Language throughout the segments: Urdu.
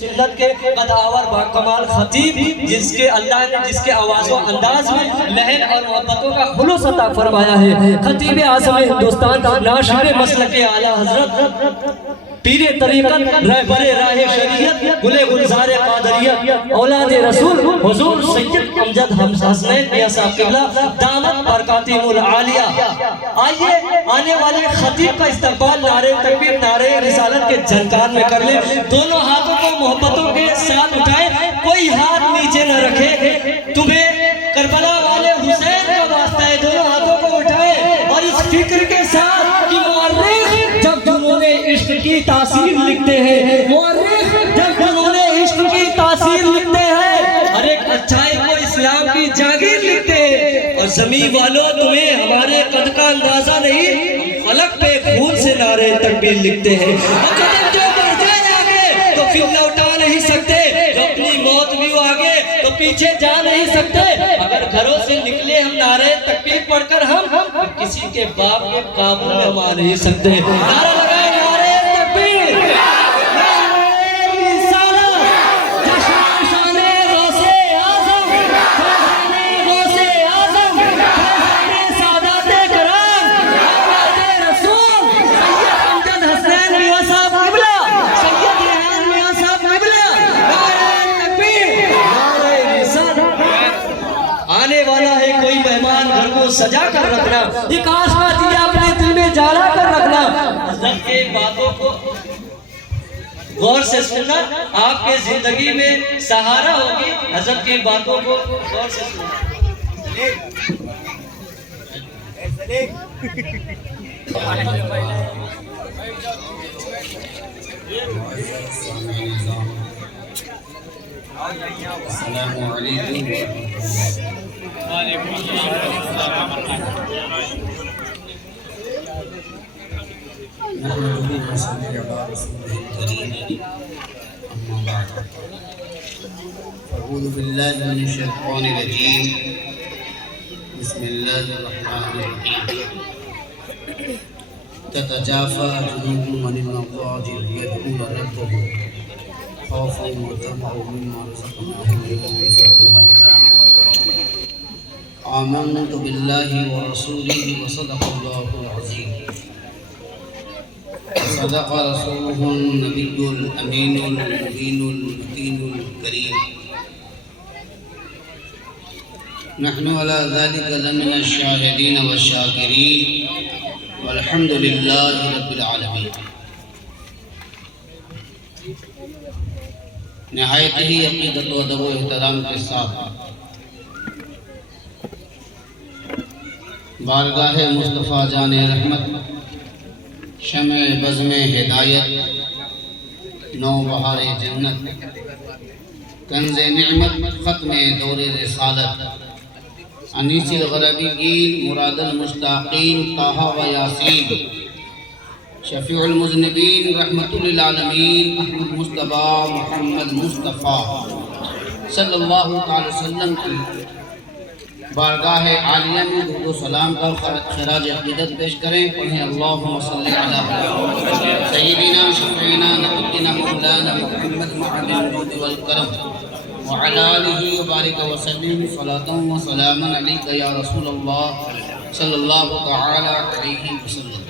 سنت کے قداور باکمال خطیب جس کے اللہ نے جس کے آواز و انداز میں لہن اور محبتوں کا خلوص عطا فرمایا ہے۔ خطیب اعظم ہندوستان ناشر مسلک اعلیٰ حضرت پیر طریقت رہبر راہ شریعت گل گلزار قادریت اولاد رسول حضور سید امجد حسنین میاں صاحب قبلہ دامت برکاتہم العالیہ۔ آئیے آنے والے خطیب کا استقبال نعرہ تکبیر نعرہ رسالت کے جھنکار میں کر لیں۔ دونوں ہاتھوں کو محبتوں کے ساتھ اٹھائیں، کوئی ہاتھ نیچے نہ رکھے۔ تمہیں کربلا والے حسین کا واسطہ ہے، دونوں ہاتھوں کو اٹھائیں اور اس فکر کے ساتھ کہ مورخ جب جنون عشق کی تاثیر لکھتے ہیں، مورخ جب جنون عشق کی تاثیر لکھتے ہیں، ہر ایک اچھائی کو اسلام کی جاگیر لکھتے ہیں۔ اور زمین والوں تمہیں ہمارے قد کا اندازہ نہیں، فلک پہ خون سے نعرہ تکبیر لکھتے ہیں۔ اور جب جو بڑھ جائے آگے تو پھر لوٹا نہیں سکتے، جو اپنی موت بھی ہو آگے تو پیچھے جا نہیں سکتے۔ اگر گھروں سے نکلے ہم نعرہ تکبیر پڑھ کر ہم کسی کے باپ کے قابو میں ہم آ نہیں سکتے۔ نعرہ لگائے نعرہ تکبیر، نعرہ رسالت، جشن شان غوث اعظم، فیضان غوث اعظم، فیضان سادات کرام، اولاد رسول سید امجد حسنین میاں صاحب قبلہ، سید ریحان میاں صاحب قبلہ، نعرہ تکبیر، نعرہ رسالت۔ آنے والا ہے کوئی مہمان، گھر کو سجا کر رکھنا، ایک آس کا دیا اپنے دل میں جلا کر رکھنا۔ حضرت کے باتوں کو غور سے سننا آپ کے زندگی میں سہارا ہوگی۔ حضرت کی باتوں کو غور سے السلام علیکم وعلیکم اعوذ باللہ من الشیطان الرجیم بسم اللہ الرحمن الرحیم تتجافى جنوبهم عن المضاجع يدعون ربهم خوفا وطمعا مما رزقناهم ينفقون آمنت بالله ورسوله وصدق الله العظيم وصدق رسوله النبي الأمين المبين المتين الكريم نحن على ذلك لمن الشاهدين والشاكرين والحمد لله رب العالمين۔ نہایت ہی عقیدت و ادب و احترام کے ساتھ بارگاہ مصطفیٰ جان رحمت، شمع بزم ہدایت، نو بہار جنت، کنز نعمت، ختم دور رسالت، انیس الغربیین، مراد المشتاقین، طٰہٰ و یاسین، شفیع المذنبین، رحمت للعالمین، احمد مصطفیٰ محمد مصطفیٰ صلی اللہ تعالی وسلم کی بارگاہ عالیہ میں درود و سلام کا خراج عقیدت پیش کریں۔ پڑھیں اللہم صلی علی سیدنا شفیعنا نبینا مولانا محمد معدن الجود والکرم وعلی آلہ وبارک وسلم صلاۃ و سلاما علیک یا رسول اللہ صلی اللہ تعالی علیہ وسلم۔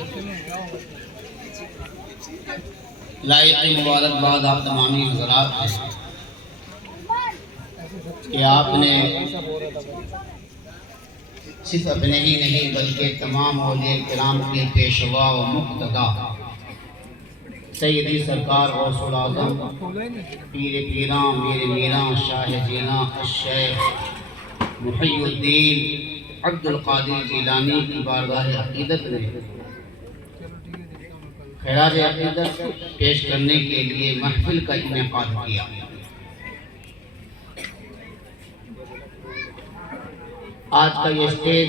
لائق مبارکباد آپ تمامی حضرات ہیں کہ آپ نے صرف اپنے ہی نہیں بلکہ تمام اولیاء کرام کے پیشوا و مقتدا سیدی سرکار غوث العظم پیر پیراں میر میراں شاہ جینا الشیخ محی الدین عبد القادر جیلانی کی بارگاہ عقیدت میں خراج عقیدت پیش کرنے کے لیے محفل کا انعقاد کیا۔ آج کا یہ اسٹیج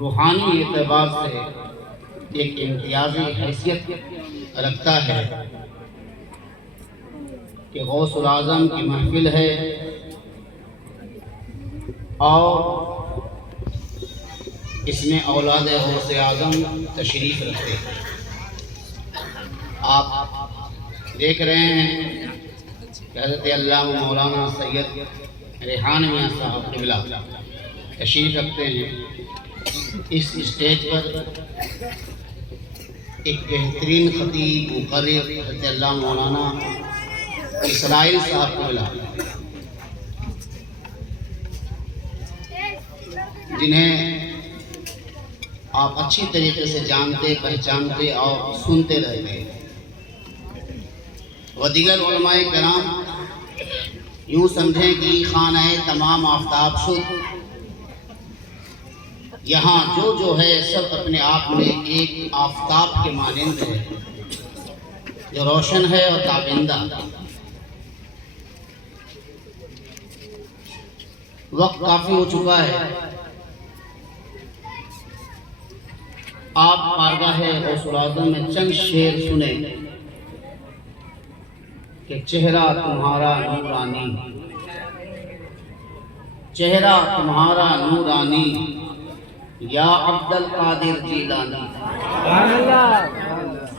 روحانی اعتبار سے ایک امتیازی حیثیت رکھتا ہے کہ غوث العظم کی محفل ہے اور اس میں اولاد غوث اعظم تشریف رکھتے ہیں۔ آپ دیکھ رہے ہیں کہ حضرت علامہ مولانا سید ریحان میاں صاحب قبلہ تشریف رکھتے ہیں۔ اس اسٹیج پر ایک بہترین خطیب مقرر حضرت علامہ مولانا اسرائیل صاحب قبلہ، جنہیں آپ اچھی طریقے سے جانتے، پہچانتے اور سنتے رہتے ہیں، و دیگر علماء کرام، یوں سمجھیں کہ خانہ تمام آفتاب شد، یہاں جو ہے سب اپنے آپ میں ایک آفتاب کے مانند ہے، جو روشن ہے اور تابندہ۔ وقت کافی ہو چکا ہے، آپ بارگاہ غوث الاعظم میں چند شعر سنیں کہ چہرہ تمہارا نورانی، چہرہ تمہارا نورانی، یا عبد القادر جیلانی،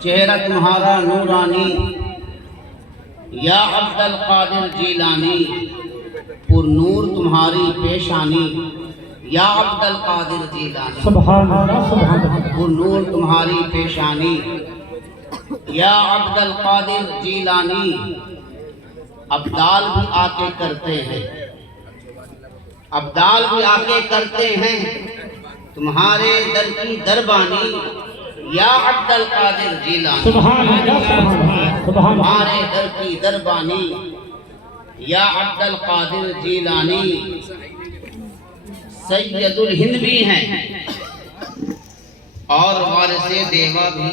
چہرہ تمہارا نورانی، یا عبد القادر جیلانی، پر نور تمہاری پیشانی، یا عبد القادر جیلانی، سبحان اللہ سبحان اللہ۔ پر نور تمہاری پیشانی، یا عبد القادر جیلانی۔ ابدال بھی آ کے کرتے ہیں، ابدال بھی آ کے کرتے ہیں تمہارے در کی دربانی، یا عبد القادر جیلانی، سبحان اللہ سبحان اللہ سبحان اللہ۔ تمہارے در کی دربانی، یا عبد القادر جیلانی۔ سید الہند بھی ہیں اور وارث دیوا بھی،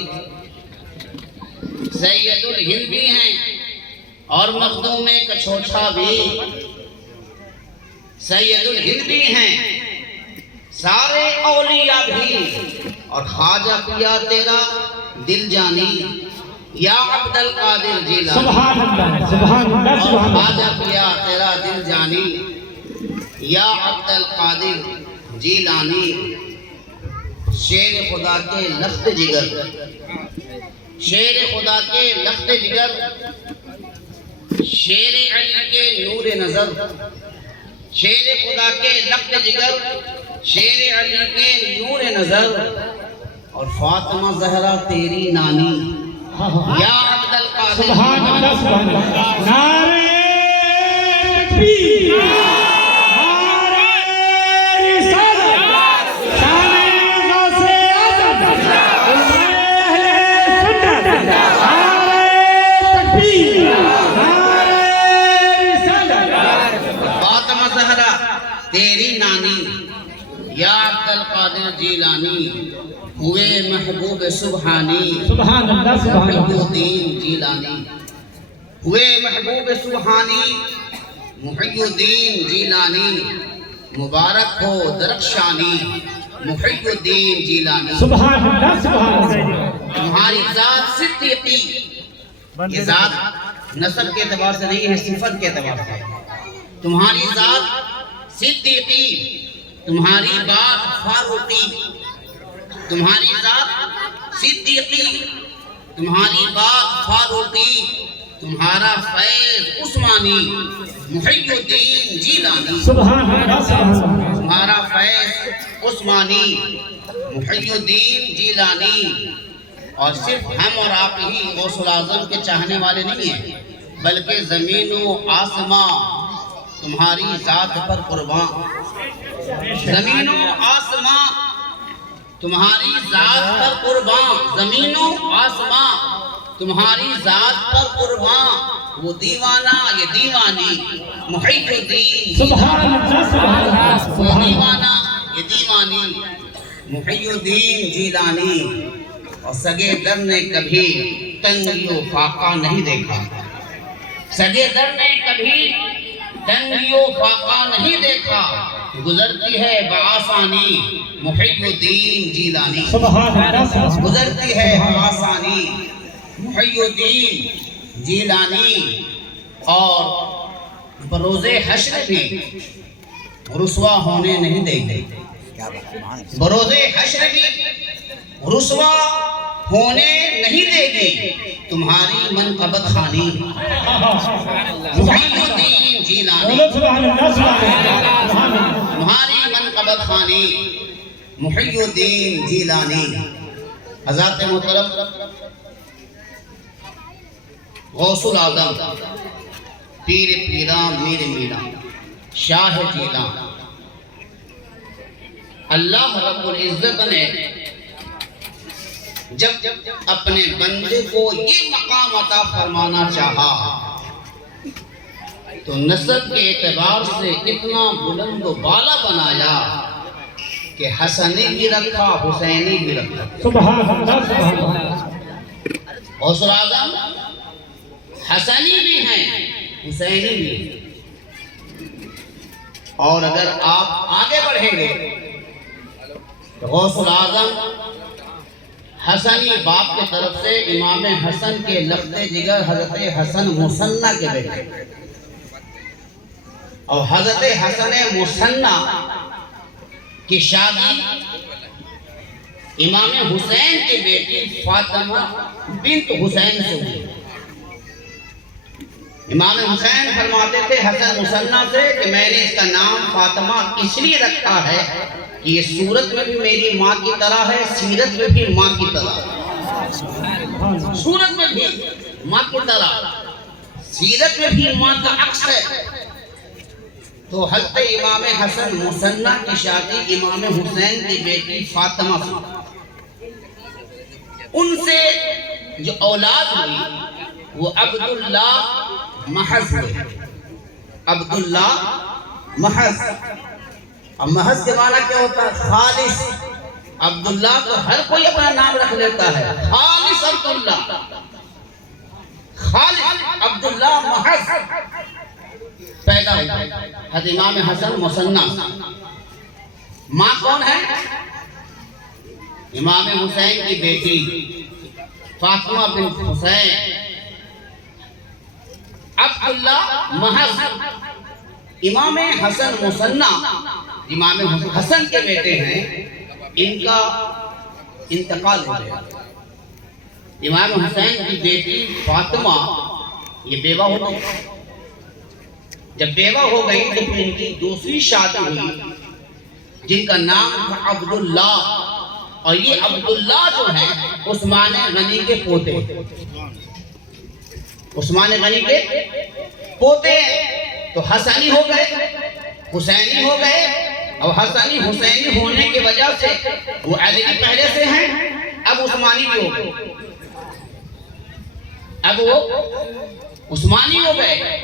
سید الہند بھی ہیں اور مخدوم کچھوچھا بھی، سید الہند بھی ہیں سارے اولیاء بھی، اور خواجہ پیا تیرا دل جانی، یا عبد القادر جیلانی، سبحان اللہ سبحان اللہ اور سبحان اللہ۔ خواجہ پیا تیرا دل جانی، یا عبد القادر جیلانی۔ شیر خدا کے لخت جگر، شیر خدا کے لخت جگر، شیر علی کے نور نظر، شیر خدا کے لخت جگر، شیر علی کے نور نظر، اور فاطمہ زہرا تیری نانی، یا عبد القادر سبحان اللہ سبحان اللہ۔ نعرہ تکبیر، نعرہ رسالت، شان غوث اعظم، علماء اہل سنت، نعرہ تکبیر، نعرہ رسالت۔ فاطمہ زہرا تیری نانی، یا عبد القادر جیلانی، ہوئے محبوب سبحانی، سبحان اللہ سبحان محی اللہ۔ الدین جیلانی، ہوئے محبوب سبحانی، محی الدین جیلانی، مبارک ہو درخشانی، محی الدین جیلانی۔ سبحان اللہ سبحان اللہ۔ تمہاری ذات صدیقی، یہ ذات نسب کے اعتبار سے نہیں ہے، صفت کے اعتبار سے ہے۔ تمہاری ذات صدیقی، تمہاری بات فاروقی، تمہاری ذات صدیقی، تمہاری بات فاروقی، تمہارا فیض عثمانی، محی الدین جیلانی، سبحان اللہ سبحان اللہ۔ تمہارا فیض عثمانی، محی الدین جیلانی۔ اور صرف ہم اور آپ ہی غوث الاعظم کے چاہنے والے نہیں ہیں، بلکہ زمین و آسمان تمہاری ذات پر قربان، زمین و آسمان تمہاری ذات پر قربان، زمین و آسمان تمہاری ذات پر قربان، وہ دیوانہ یہ دیوانی، محی الدین سبحان اللہ سبحان اللہ وہ سبحان اللہ۔ دیوانہ یہ دیوانی، محی الدین جیلانی۔ اور سگے در نے کبھی تنگی و فاقہ نہیں دیکھا، سگے در نے کبھی تنگی و فاقہ نہیں دیکھا، گزرتی ہے بآسانی، محی الدین جیلانی، سبحان اللہ سبحان اللہ۔ گزرتی ہے بآسانی، محی الدین جیلانی۔ اور بروز حشر بھی رسوا ہونے نہیں دیں گے، بروز حشر بھی رسوا ہونے نہیں دے گی تمہاری منقبت خانی محی الدین جیلانی بولو سبحان اللہ سبحان اللہ سبحان اللہ تمہاری منقبت خانی محی الدین جیلانی حضرت محترم غوث العظم پیر پیران میر میران شاہ جیلان اللہ رب العزت نے جب اپنے بندے کو یہ مقام عطا فرمانا چاہا تو نسب کے اعتبار سے اتنا بلند و بالا بنایا کہ حسنی بھی رکھا حسینی بھی رکھا سبحان اللہ سبحان اللہ غوث العظم حسنی بھی ہیں حسینی بھی ہیں اور اگر آپ آگے بڑھیں گے تو غوث العظم حسنی باپ کے طرف سے امام حسن کے لخت جگر حضرت حسن مثنیٰ کے بیٹے اور حضرت حسن مثنیٰ کی شادی امام حسین کی بیٹی فاطمہ بنت حسین سے ہوئی امام حسین فرماتے تھے حسن مثنیٰ سے کہ میں نے اس کا نام فاطمہ اس لیے رکھا ہے کہ یہ صورت میں بھی میری ماں کی طرح ہے سیرت میں بھی ماں کی طرح صورت میں بھی ماں کی طرح سیرت میں بھی ماں کا عکس ہے تو حضرت امام حسن مثنیٰ کی شادی امام حسین کی بیٹی فاطمہ سے ان سے جو اولاد ہوئی وہ عبداللہ محض ہوئے عبداللہ محض اب محض کے معنی کیا ہوتا ہے خالص عبداللہ تو ہر کوئی اپنا نام رکھ لیتا ہے خالص عبداللہ خالص عبداللہ محض پیدا ہوئی حضرت امام حسن مثنیٰ ماں کون ہے امام حسین کی بیٹی فاطمہ بنت حسین عبداللہ محض امام حسن مثنیٰ امام حسن کے بیٹے ہیں ان کا انتقال ہو گیا امام حسین کی بیٹی فاطمہ یہ بیوہ ہو گئی جب بیوہ ہو گئی تو پھر ان کی دوسری شادی ہوئی جن کا نام تھا عبداللہ اور یہ عبداللہ جو ہیں عثمان غنی کے پوتے عثمان غنی کے پوتے تو حسنی ہو گئے حسینی ہو گئے اور حسنی حسینی ہونے کی وجہ سے وہ علی پہلے سے ہیں اب عثمانی بھی ہو گئے اب وہ عثمانی ہو گئے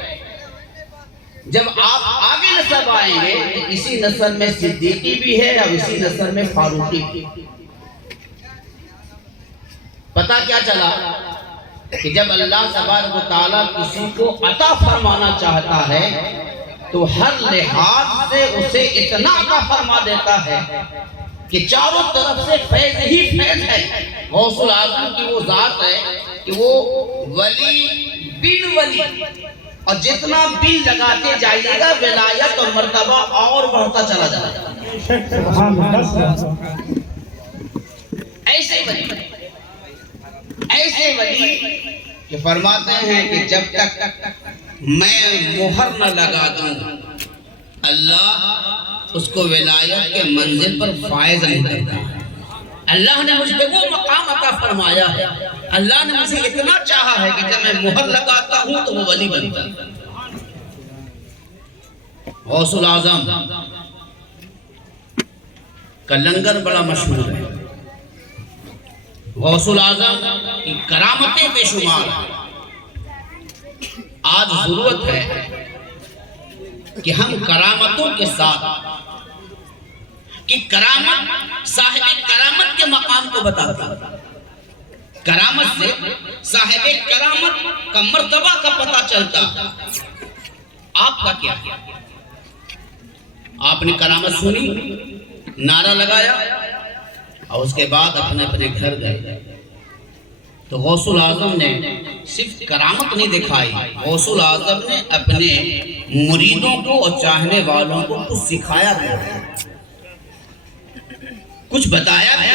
جب آپ آگے نسب آئیں گے تو اسی نسل میں صدیقی بھی ہے اور اسی نسل میں فاروقی بھی پتہ کیا چلا کہ جب اللہ تبارک و تعالیٰ کسی کو عطا فرمانا چاہتا ہے تو ہر لحاظ سے اسے اتنا عطا فرما دیتا ہے کہ چاروں طرف سے فیض ہی فیض ہے غوث العظم کی وہ ذات ہے کہ وہ ولی بن ولی اور جتنا بن لگاتے جائیے گا ولایت اور مرتبہ اور بڑھتا چلا جائے گا سبحان اللہ سبحان اللہ ایسے ولی کہ فرماتے ہیں کہ جب تک میں مہر نہ لگا دوں اللہ اس کو ولایت کے منزل پر فائز نہیں کرتا اللہ نے مجھ پہ وہ مقام عطا فرمایا ہے اللہ نے مجھے اتنا چاہا ہے کہ جب میں مہر لگاتا ہوں تو وہ ولی بنتا ہے غوث العظم کا لنگر بڑا مشہور ہے غوث العظم کی کرامتیں بے شمار ہیں آج ضرورت ہے کہ ہم کرامتوں کے ساتھ کہ کرامت صاحب کرامت کے مقام کو بتاتا کرامت سے صاحب کرامت کا مرتبہ کا پتہ چلتا آپ کا کیا آپ نے کرامت سنی نعرہ لگایا اور اس کے بعد اپنے گھر گئے تو غوث العظم نے صرف کرامت نہیں دکھائی غوث العظم نے اپنے مریدوں کو اور چاہنے والوں کو کچھ سکھایا بھی کچھ بتایا بھی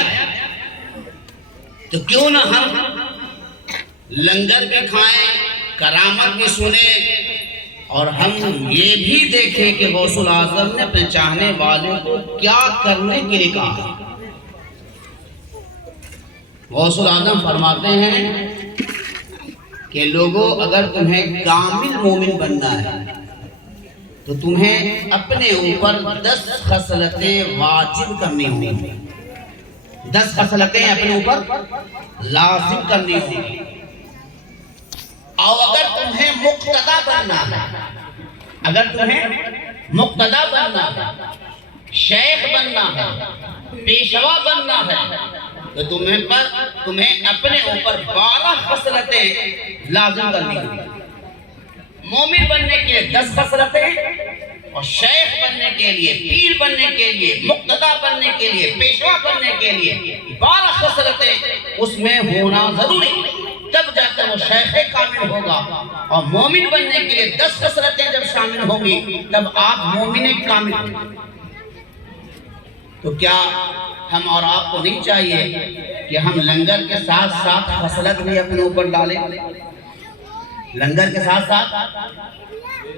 تو کیوں نہ ہم لنگر بھی کھائیں، کرامت بھی سنیں، اور ہم یہ بھی دیکھیں کہ غوث الاعظم نے اپنے چاہنے والے کو کیا کرنے کے لیے کہا۔ غوث الاعظم فرماتے ہیں کہ لوگوں، اگر تمہیں کامل مومن بننا ہے تو تمہیں اپنے اوپر 10 خصلتیں واجب کرنی ہوں گی، 10 خصلتیں اپنے اوپر لازم کرنی ہوں گی۔ اور اگر تمہیں مقتدا بننا ہے، اگر تمہیں مقتدا بننا ہے، شیخ بننا ہے، پیشوا بننا ہے، تو تمہیں اپنے اوپر 12 خصلتیں لازم کرنی ہوں گی۔ مومن بننے کے لیے 10 خصلتیں، اور شیخ بننے کے لیے، پیر بننے کے لیے، مقتدا بننے کے لیے، پیشوا بننے کے لیے 12 خصلتیں اس میں ہونا ضروری، تب جا کر وہ شیخ کامل ہوگا۔ اور مومن بننے کے لیے 10 خصلتیں جب شامل ہوں گی تب آپ مومن کامل ہوں گے۔ تو کیا ہم اور آپ کو نہیں چاہیے کہ ہم لنگر کے ساتھ ساتھ خصلت بھی اپنے اوپر ڈالیں، لنگر کے ساتھ ساتھ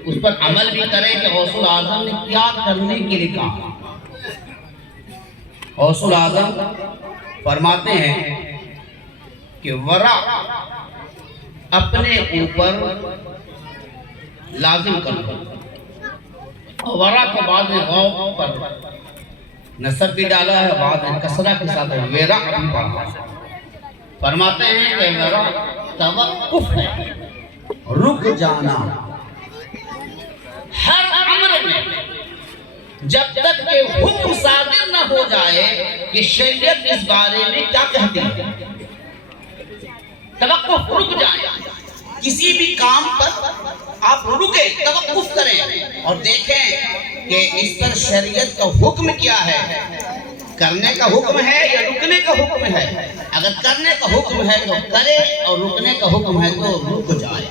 اس پر عمل بھی کریں کہ غوث الاعظم نے کیا کرنے کے لیے کہا۔ غوث الاعظم فرماتے ہیں کہ ورع اپنے اوپر لازم کرو، اور ورع کے بعد میں غو پر نصب بھی ڈالا ہے، بعد میں کسرہ کے ساتھ ورع بھی پڑھا۔ فرماتے ہیں کہ ورع توقف ہے، رک جانا ہر امر میں، جب تک کہ حکم صادر نہ ہو جائے کہ شریعت اس بارے میں کیا کہتی ہے۔ توقف، رک جائیں، کسی بھی کام پر آپ رکے، توقف کریں اور دیکھیں کہ اس پر شریعت کا حکم کیا ہے، کرنے کا حکم ہے یا رکنے کا حکم ہے۔ اگر کرنے کا حکم ہے تو کرے، اور رکنے کا حکم ہے تو رک جائے۔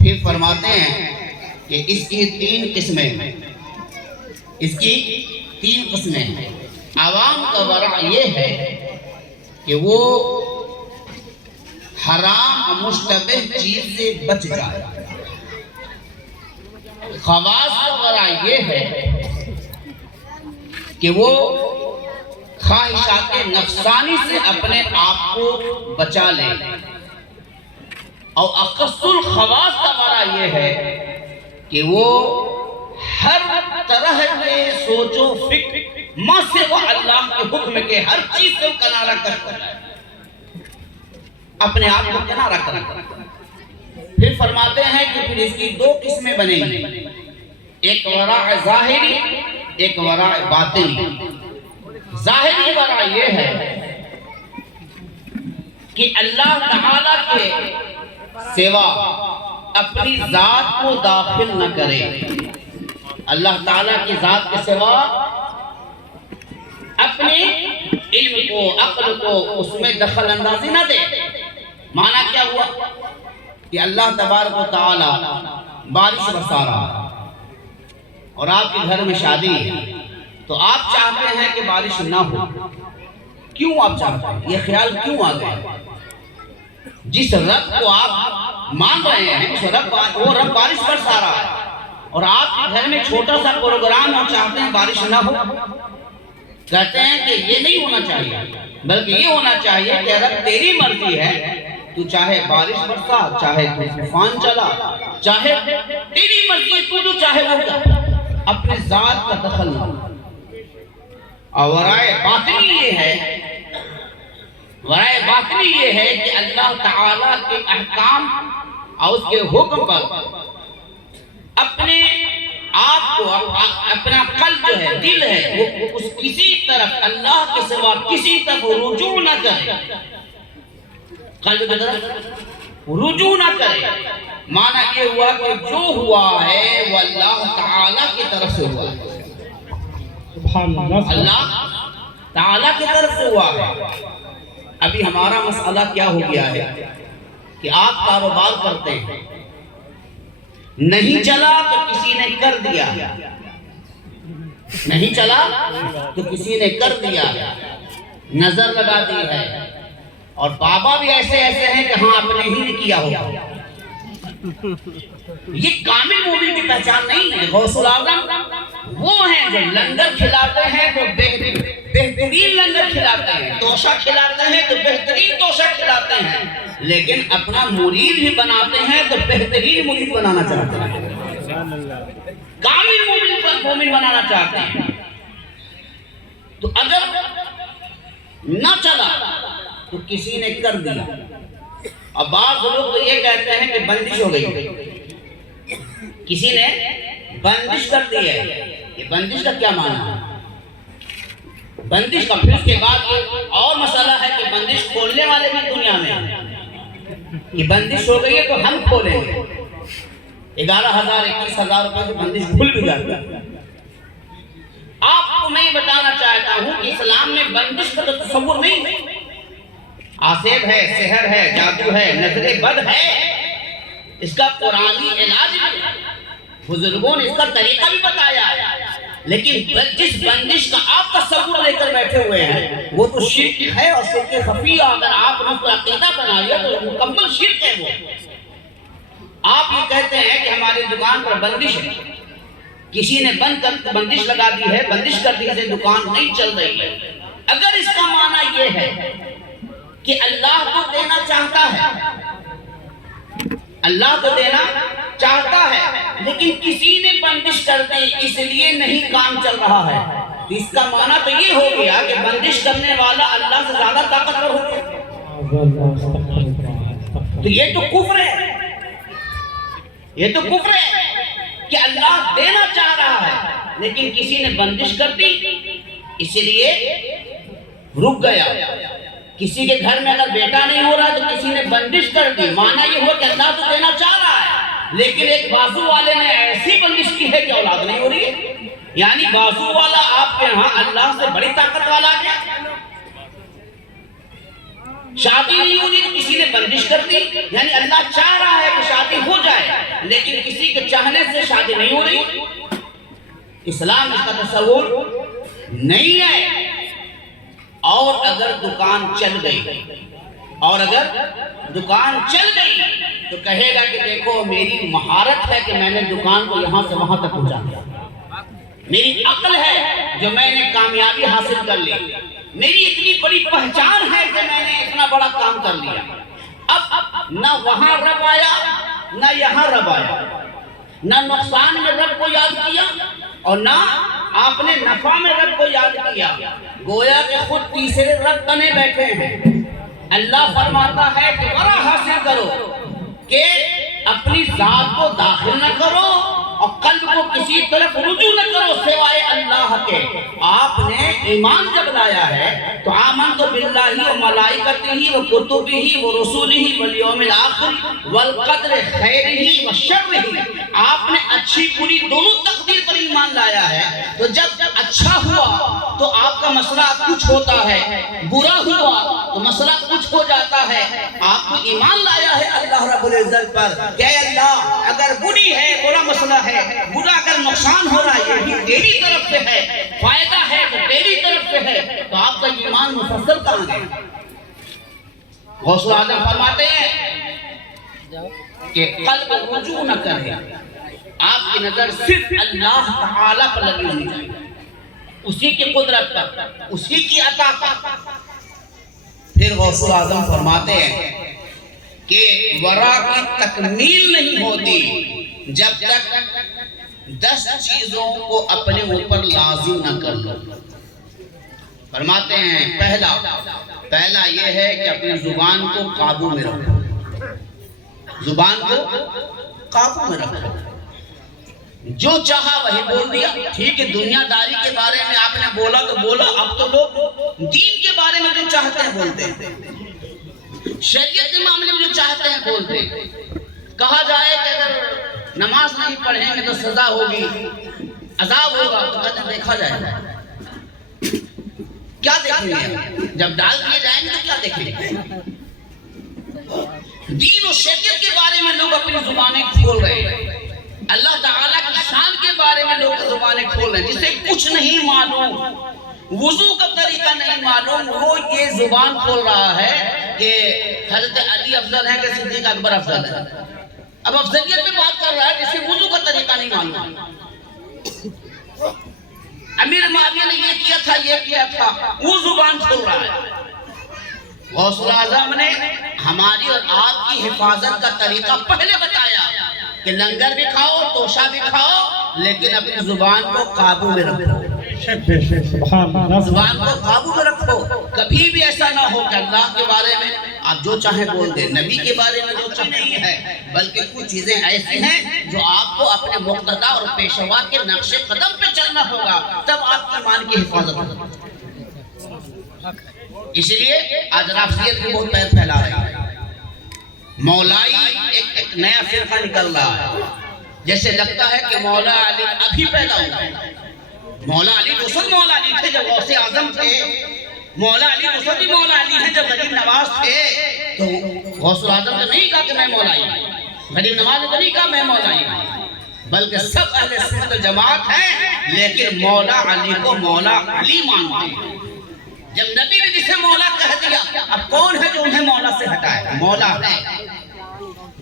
پھر فرماتے ہیں کہ اس کی 3 قسمیں ہیں، اس کی 3 قسمیں ہیں۔ عوام کا ورع یہ ہے کہ وہ حرام اور مشتبہ چیز سے بچ جائے۔ خواص کا ورع یہ ہے کہ وہ خواہشات نفسانی سے اپنے آپ کو بچا لے، اور اخص الخواص کا ورع یہ ہے کہ وہ ہر طرح کے سوچ و فکر ما سے وہ اللہ کے حکم کے ہر چیز سے کنارہ کش کرے، اپنے آپ کو کنارہ کرے۔ پھر فرماتے ہیں کہ پھر اس کی 2 قسمیں بنیں گی، ایک ورع ظاہری، ایک ورع باطنی۔ ظاہری ورع یہ ہے کہ اللہ تعالیٰ کے سوا اپنی ذات کو داخل نہ کرے، اللہ تعالیٰ کی ذات کے سوا اپنے علم کو، عقل کو اس میں دخل اندازی نہ دے۔ معنی کیا ہوا کہ اللہ تبارک و تعالی بارش برسا رہا اور آپ کے گھر میں شادی ہے، تو آپ چاہتے ہیں کہ بارش نہ ہو۔ کیوں آپ چاہتے ہیں؟ یہ خیال کیوں آ گیا؟ جس رب کو آپ مان رہے ہیں، وہ رب بارش برسا رہا ہے، اور آپ کے گھر میں چھوٹا سا پروگرام اور چاہتے ہیں بارش نہ ہو۔ کہتے ہیں کہ یہ نہیں ہونا چاہیے، بلکہ یہ ہونا چاہیے کہ اگر تیری مرضی ہے تو چاہے بارش برسا، چاہے طوفان چلا، چاہے تیری مرضی تو جو چاہے وہ کر، اپنے ذات کا دخل نہ۔ اور ورائے باطنی یہ ہے، ورائے باطنی یہ ہے کہ اللہ تعالیٰ کے احکام اور اس کے حکم پر اپنے آپ کو، اپنا قلب جو ہے، دل ہے، وہ اس کسی طرف اللہ کے سوا کسی طرف رجوع نہ کرے، قلب کی طرف رجوع نہ کرے۔ معنی یہ ہوا کہ جو ہوا ہے وہ اللہ تعالیٰ کی طرف سے ہوا ہے، اللہ تعالیٰ کی طرف سے ہوا ہے۔ ابھی ہمارا مسئلہ کیا ہو گیا ہے کہ آپ کاروبار کرتے ہیں، نہیں چلا تو کسی نے کر دیا، نہیں چلا تو کسی نے کر دیا، نظر لگا دی ہے، اور بابا بھی ایسے ایسے ہیں کہ ہاں اپنے ہی نے کیا ہوگا۔ یہ کامل مومن کی پہچان نہیں ہے۔ غوث العظم وہ ہیں جو لنگر کھلاتے ہیں تو بہترین لنگر کھلاتے ہیں، توشہ کھلاتے ہیں تو بہترین توشہ کھلاتے ہیں، لیکن اپنا مرید بھی بناتے ہیں تو بہترین مرید بنانا چاہتے ہیں، کامل مومن بنانا چاہتے ہیں۔ تو اگر نہ چلا تو کسی نے کر دیا۔ اب بعض لوگ تو یہ کہتے ہیں کہ بندش ہو گئی، کسی نے بندش کر دی ہے۔ یہ بندش کا کیا معنی ہے؟ بندش کا پھر اس کے بعد اور مسئلہ ہے کہ بندش کھولنے والے بھی دنیا میں ہیں کہ بندش ہو گئی ہے تو ہم کھولیں گے۔ 11,000 21,000 روپے سے بندش کھل بھی جاتی ہے۔ آپ کو میں یہ بتانا چاہتا ہوں کہ اسلام میں بندش کا تو تصور نہیں ہے۔ آسیب ہے، سحر ہے، جادو ہے، نظر بد ہے، اس کا قرآنی علاج بھی ہے، بزرگوں نے اس کا طریقہ بھی بتایا ہے، لیکن جس بندش کا آپ تصور لے کر بیٹھے ہوئے ہیں وہ تو شرک ہے، اور شرک خفیہ اگر آپ نے اس کو عقیدہ بنا لیا تو مکمل شرک ہے۔ وہ آپ یہ کہتے ہیں کہ ہماری دکان پر بندش ہے، کسی نے بندش لگا دی ہے، بندش کر دی ہے، دکان نہیں چل رہی ہے۔ اگر اس کا معنی یہ ہے کہ اللہ تو دینا چاہتا ہے، اللہ تو دینا چاہتا ہے، لیکن کسی نے بندش کر دی اس لیے نہیں کام چل رہا ہے، اس کا معنی تو یہ ہو گیا کہ بندش کرنے والا اللہ سے زیادہ طاقتور ہو گیا۔ تو یہ تو کفر ہے، یہ تو کفر ہے کہ اللہ دینا چاہ رہا ہے لیکن کسی نے بندش کر دی اس لیے رک گیا۔ کسی کے گھر میں اگر بیٹا نہیں ہو رہا تو کسی نے بندش کر دی، معنی یہ ہوا کہ اللہ تو دینا چاہ رہا ہے لیکن ایک بازو والے نے ایسی بندش کی ہے کہ اولاد نہیں ہو رہی ہے، یعنی بازو والا آپ کے ہاں اللہ سے بڑی طاقت والا ہے۔ شادی نہیں ہو رہی تو کسی نے بندش کر دی، یعنی اللہ چاہ رہا ہے کہ شادی ہو جائے لیکن کسی کے چاہنے سے شادی نہیں ہو رہی۔ اسلام اس کا تصور نہیں ہے۔ اور اگر دکان چل گئی، اور اگر دکان چل گئی تو کہے گا کہ دیکھو میری مہارت ہے کہ میں نے دکان کو یہاں سے وہاں تک پہنچا دیا، میری عقل ہے جو میں نے کامیابی حاصل کر لی، میری اتنی بڑی پہچان ہے کہ میں نے اتنا بڑا کام کر لیا۔ اب نہ وہاں رب آیا نہ یہاں رب آیا، نہ نقصان میں رب کو یاد کیا اور نہ آپ نے نفع میں رب کو یاد کیا، گویا کہ خود تیسرے رب بنے بیٹھے ہیں۔ اللہ فرماتا ہے کہ ورا حاصل کرو کہ اپنی ذات کو داخل نہ کرو اور قلب کو کسی طرف رجوع نہ کرو سوائے اللہ کے۔ آپ نے ایمان جب لایا ہے تو آمنت باللہ و ملائکتہ و کتبہ و رسولہ والیوم الآخر والقدر خیرہ و شرہ۔ آپ نے اچھی بری دونوں تقدیر پر ایمان لایا ہے، تو جب اچھا ہوا تو آپ کا مسئلہ کچھ ہوتا ہے، برا ہوا تو مسئلہ کچھ ہو جاتا ہے۔ آپ کو ایمان لایا ہے اللہ رب العزت پر کہ اے اللہ اگر بری ہے برا مسئلہ ہے، برا اگر نقصان ہو رہا ہے یہ تیری طرف سے ہے، فائدہ ہے تو تیری طرف سے ہے، تو آپ کا ایمان مفصل کہاں ہے؟ غوث العظم فرماتے ہیں کہ قلب رجوع نہ کرے، آپ کی نظر صرف اللہ تعالیٰ پر لگی ہونی چاہیے، اسی کی قدرت پر، اسی کی عطا پر۔ پھر غوث العظم فرماتے ہیں کہ ورا کی تکمیل نہیں ہوتی جب تک 10 چیزوں کو اپنے اوپر لازم نہ کر لو۔ فرماتے ہیں پہلا یہ ہے کہ اپنی زبان کو قابو میں رکھو، زبان کو قابو میں رکھو، جو چاہا وہی بول دیا۔ ٹھیک ہے دنیا داری کے بارے میں آپ نے بولا تو بولا، اب تو لوگ دین کے بارے میں جو چاہتے ہیں بولتے ہیں، شریعت کے معاملے میں جو چاہتے ہیں بولتے ہیں۔ کہا جائے کہ اگر نماز نہیں پڑھیں گے تو سزا ہوگی، عذاب ہوگا، تو کہتے ہیں دیکھا جائے گا۔ کیا دیکھیں گے؟ جب ڈال دیے جائیں گے تو کیا دیکھیں گے؟ دین و شریعت کے بارے میں لوگ اپنی زبانیں کھول رہے ہیں، اللہ تعالیٰ کی شان کے بارے میں لوگ زبانیں کھول رہے ہیں، جسے کچھ نہیں معلوم وضو کا طریقہ نہیں معلوم، وہ یہ زبان کھول رہا ہے کہ حضرت علی افضل ہے کہ صدیق اکبر افضل ہے. اب افضلیت پہ بات کر رہا ہے جس سے وضو کا طریقہ نہیں معلوم. امیر معاویہ نے یہ کیا تھا، وہ زبان کھول رہا ہے. غوث اعظم نے ہماری اور آپ کی حفاظت کا طریقہ پہلے بتایا کہ لنگر بھی کھاؤ، توشہ بھی کھاؤ، لیکن اپنی زبان کو قابو میں رکھو. زبان کو قابو میں رکھو. کبھی بھی ایسا نہ ہو کہ اللہ کے بارے میں آپ جو چاہیں بول دیں، نبی کے بارے میں جو چیز نہیں ہے، بلکہ کچھ چیزیں ایسی ہیں جو آپ کو اپنے مقتدی اور پیشوا کے نقش قدم پہ چلنا ہوگا، تب آپ کی ایمان کی حفاظت ہوگی. اس لیے آج رافضیت کو بہت پیر پھیلا رہی ہے. مولائی ایک نیا فرقہ نکل رہا ہے، جیسے لگتا ہے کہ مولا علی ابھی پیدا ہوا ہے. مولا علی دوسر مولا علی تھے جب غوث اعظم تھے، مولا علی دوسر بھی مولا علی ہیں جب غریب نواز تھے. تو غوث اعظم نے نہیں کہا کہ میں مولا علی ہوں، غریب نواز نے نہیں کہا میں مولا علی ہوں، بلکہ سب اہل سنت الجماعت ہیں، لیکن مولا علی کو مولا علی مانتے ہیں. جب نبی نے جسے مولا کہہ دیا، اب کون ہے جو انہیں مولا سے ہٹائے؟ مولا ہے.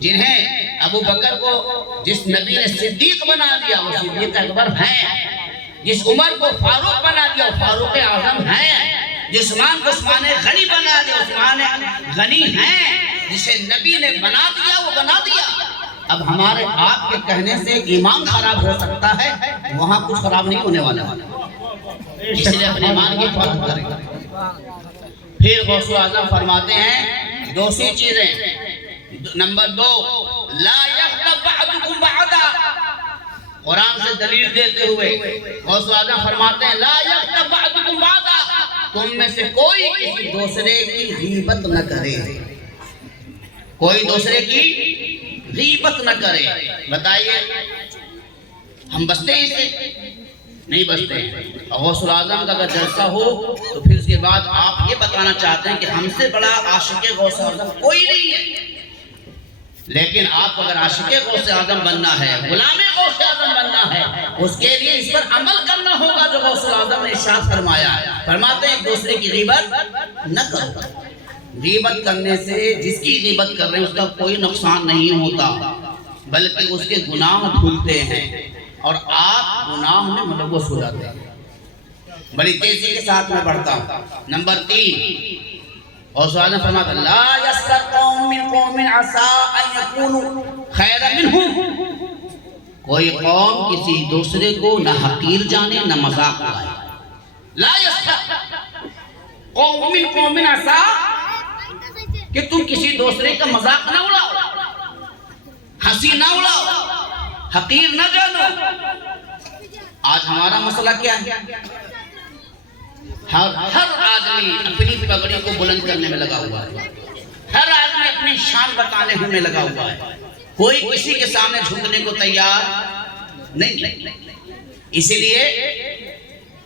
جنہیں ابو بکر کو جس نبی نے صدیق بنا دیا وہ صدیق اکبر ہیں، جس عمر کو فاروق بنا دیا وہ فاروق اعظم ہیں، جس عثمان کو عثمان غنی بنا دیا عثمان غنی ہیں، جسے نبی نے بنا دیا وہ بنا دیا. اب ہمارے آپ کے کہنے سے ایمان خراب ہو سکتا ہے، وہاں کچھ خراب نہیں ہونے والا. اس لیے اپنے ایمان کی حفاظت کریں. پھر غوث اعظم فرماتے ہیں دوسری چیزیں. نمبر 2، لا یغتب بعضکم بعضا. قرآن سے دلیل دیتے ہوئے غوث اعظم فرماتے ہیں لا یغتب بعضکم بعضا، تم میں سے کوئی کسی دوسرے کی غیبت نہ کرے. کوئی دوسرے کی غیبت نہ کرے. بتائیے ہم بستے ہی سے نہیں بستے ہیں. غوث اعظم کا اگر جلسہ ہو تو پھر اس کے بعد آپ یہ بتانا چاہتے ہیں کہ ہم سے بڑا عاشق غوث اعظم کوئی نہیں ہے. لیکن آپ اگر عاشق غوث اعظم بننا ہے، غلام غوث اعظم بننا ہے، اس کے لیے اس پر عمل کرنا ہوگا جو غوث اعظم نے ارشاد فرمایا ہے. فرماتے ہیں ایک دوسرے کی غیبت نہ کرو. غیبت کرنے سے جس کی غیبت کر رہے ہیں اس کا کوئی نقصان نہیں ہوتا، بلکہ اس کے گناہ دھلتے ہیں اور آپ گناہ میں ملوث ہو جاتے ہیں. بڑی تیزی کے ساتھ میں بڑھتا ہوں. نمبر 3، غوث اعظم فرماتا لا یسخر قوم من قوم عسى ان يكونوا خیرا منهم. کوئی قوم کسی دوسرے کو نہ حقیر جانے نہ مذاق اڑائے. لا یسخر قوم من قوم عسى، کہ تم کسی دوسرے کا مذاق نہ اڑاؤ، ہنسی نہ اڑاؤ، حقیر نہ جانو. آج ہمارا مسئلہ کیا ہے؟ ہر آدمی اپنی پگڑی کو بلند کرنے میں لگا ہوا ہے، ہر آدمی اپنی شان بتانے میں لگا ہوا ہے. کوئی کسی کے سامنے جھکنے کو تیار نہیں. اسی لیے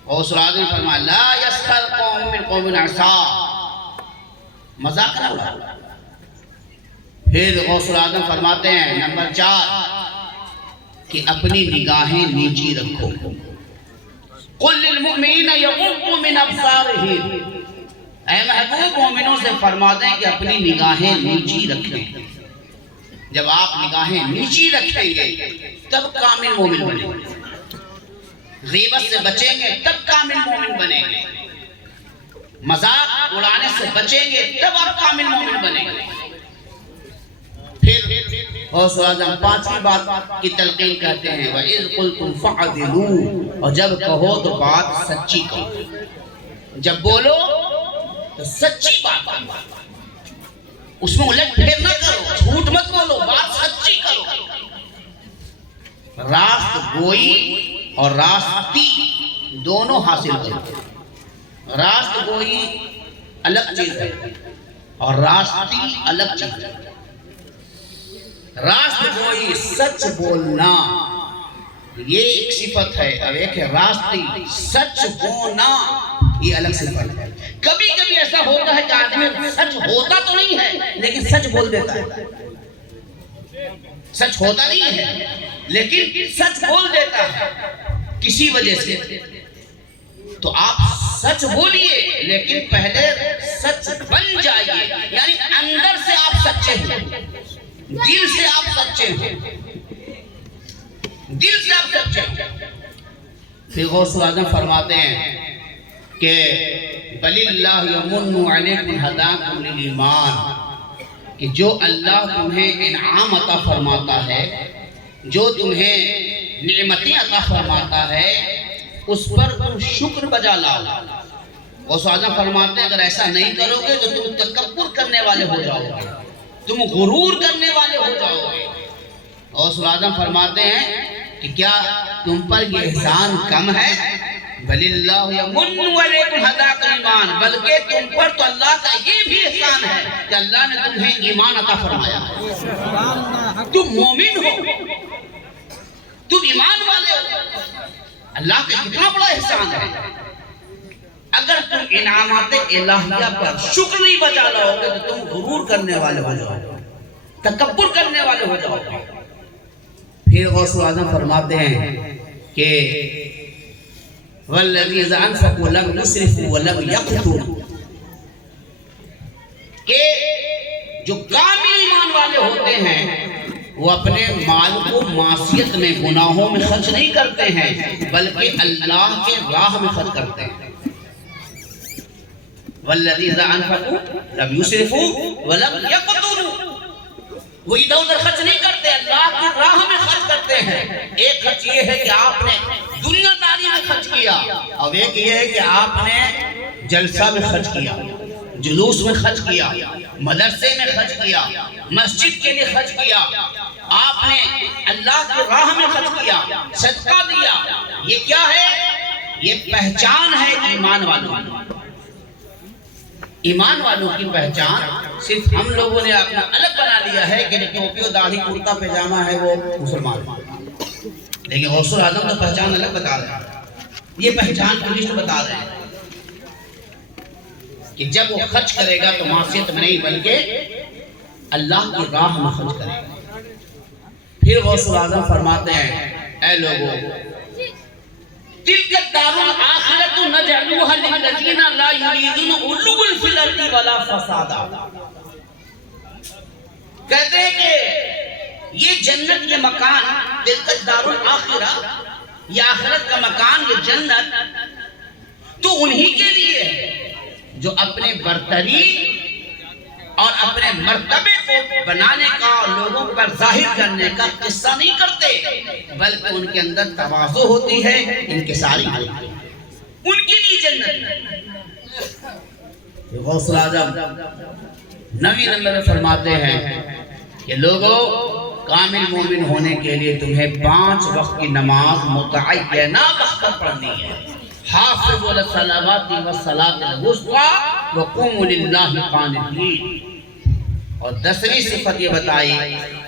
غوث اعظم فرمایا لا یسخر قوم من قوم عسى، مذاق نہ اڑاؤ. پھر غوث اعظم فرماتے ہیں نمبر 4 کہ اپنی نگاہیں نیچی رکھو. قل للمؤمنین یغضوا من ابصارہم، اے محبوب مومنوں سے فرما دیں کہ اپنی نگاہیں نیچی رکھیں. جب آپ نگاہیں نیچی رکھیں گے تب کامل مومن بنیں گے. غیبت سے بچیں گے تب کامل مومن بنیں گے. مذاق اڑانے سے بچیں گے تب آپ کامل مومن بنیں گے. پھر غوث اعظم 5ویں بات کی تلقین کرتے ہیں وَإِذْ قُلْتُمْ فَعَدِلُوا، اور جب کہو تو بات سچی کہو. جب بولو تو سچی بات کرو، اس میں الٹ پھیر نہ کرو، جھوٹ مت بولو، بات سچی کرو. راست گوئی اور راستی دونوں حاصل کرو. راست گوئی الگ چیز ہے اور راستی الگ چیز ہے. راست گوئی سچ بولنا یہ ایک صفت ہے، اور ایک ہے راستی سچ بولنا، یہ الگ صفت ہے. کبھی کبھی ایسا ہوتا ہے کہ آدمی سچ ہوتا تو نہیں ہے لیکن سچ بول دیتا ہے. سچ ہوتا نہیں ہے لیکن سچ بول دیتا ہے کسی وجہ سے. تو آپ سچ بولیے لیکن پہلے سچ بن جائیے، یعنی اندر سے آپ سچے ہوں، دل سے آپ سچے ہوں، دل سے آپ سچے ہوں۔ پھر غوث اعظم فرماتے ہیں کہ بل اللہ یمن علیکم ہداکم للایمان، کہ جو اللہ تمہیں انعام عطا فرماتا ہے، جو تمہیں نعمتیں عطا فرماتا ہے، اس پر تم شکر بجا لاؤ۔ غوث اعظم فرماتے ہیں اگر ایسا نہیں کرو گے تو تم تکبر کرنے والے ہو جاؤ گے، تم غرور کرنے والے ہو جاؤ گے۔ غوث اعظم فرماتے ہیں کہ کیا تم پر یہ احسان کم ہے؟ بل اللہ یمن علیکم ہداکم ایمان، بلکہ تم پر تو اللہ کا یہ بھی احسان ہے کہ اللہ نے تمہیں ایمان عطا فرمایا ہے، تم مومن ہو، تم ایمان والے ہو۔ اللہ کا کتنا بڑا احسان ہے۔ اگر تم انعامات الہیہ پر شکر نہیں بجا لاؤ گے تو تم غرور کرنے والے ہو جاؤ گے، تکبر کرنے والے ہو جاؤ گے۔ پھر غوث اعظم فرماتے ہیں کہ والذی اذا انفقوا لم یسرفوا ولم یقتروا، کہ جو کامل ایمان والے ہوتے ہیں وہ اپنے مال کو معصیت میں، گناہوں میں خرچ نہیں کرتے ہیں بلکہ اللہ کے راہ میں خرچ کرتے ہیں۔ والذی اذا انفقوا لم یسرفوا ولم یقتروا، وہ ادھر ادھر خرچ نہیں کرتے، اللہ کی راہ میں خرچ کرتے ہیں۔ ایک خرچ یہ ہے کہ آپ نے دنیا داری میں خرچ کیا، اور ایک یہ ہے کہ آپ نے جلسہ میں خرچ کیا، جلوس میں خرچ کیا، مدرسے میں خرچ کیا، مسجد کے لیے خرچ کیا، آپ نے اللہ کی راہ میں خرچ کیا، صدقہ دیا۔ یہ کیا ہے؟ یہ پہچان ہے ایمان والوں۔ ایمان والوں کی پہچان صرف ہم لوگوں نے اپنا الگ بنا لیا ہے کہ ٹوپی و داڑھی کرتا پاجامہ ہے وہ مسلمان، لیکن غوث اعظم تو پہچان الگ بتا رہے ہیں، یہ پہچان کی لسٹ بتا رہے ہیں کہ جب وہ خرچ کرے گا تو معصیت میں نہیں بلکہ اللہ کی راہ میں خرچ کرے گا۔ پھر غوث اعظم فرماتے ہیں اے لوگوں، تلک الدار الآخرۃ نجعلوها للذین لا یریدون علوا فی الارض ولا فسادا، کہتے ہیں کہ یہ جنت، یہ مکان، تلک الدار الآخرہ، یہ آخرت کا مکان، یہ جنت تو انہی کے لیے ہے جو اپنے برتری اور اپنے مرتبے کو بنانے کا اور لوگوں پر ظاہر کرنے کا قصہ نہیں کرتے، بلکہ ان کے اندر تواضع ہوتی ہے، انکساری ہوتی ہے، ان کے لیے جنت۔ غوث اعظم 9 نمبر میں فرماتے ہیں کہ لوگوں، کامل مومن ہونے کے لیے تمہیں 5 وقت کی نماز متعینہ وقت پر پڑھنی ہے۔ حافظوا علی الصلوات والصلاة الوسطی وقوموا للہ قانتین۔ اور 10ویں صفت یہ بتائی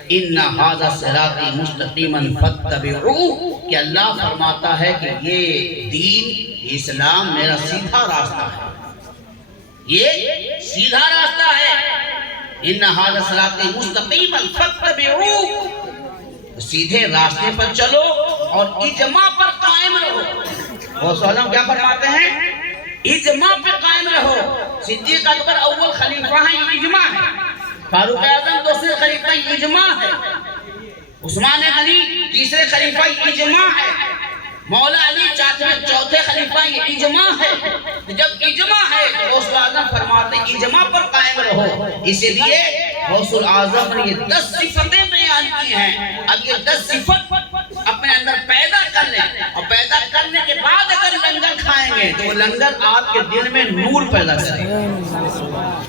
ان ھذا صراطی مستقیما فاتبعوہ، کہ اللہ فرماتا ہے کہ یہ دین، یہ اسلام میرا سیدھا راستہ ہے، یہ سیدھا راستہ ہے۔ ان ھذا صراطی مستقیما فاتبعوہ، سیدھے راستے پر چلو اور اجماع پر قائم رہو۔ غوث اعظم کیا فرماتے ہیں؟ اجماع پر قائم رہو۔ صدیق اکبر اول خلیفہ ہیں، یہ اجماع ہے۔ فاروق اعظم دوسرے خلیفہ، یہ اجماع ہے۔ عثمان غنی تیسرے خلیفہ، یہ اجماع ہے۔ مولا علی چوتھے خلیفہ، یہ اجماع ہے۔ جب اجماع ہے تو غوث اعظم فرماتے ہیں اجماع پر قائم رہو۔ اسی لیے غوث اعظم نے یہ 10 صفتیں بیان کی ہیں۔ اب یہ 10 صفت اپنے اندر پیدا کر لیں، اور پیدا کرنے کے بعد اگر لنگر کھائیں گے تو وہ لنگر آپ کے دل میں نور پیدا کرے گا۔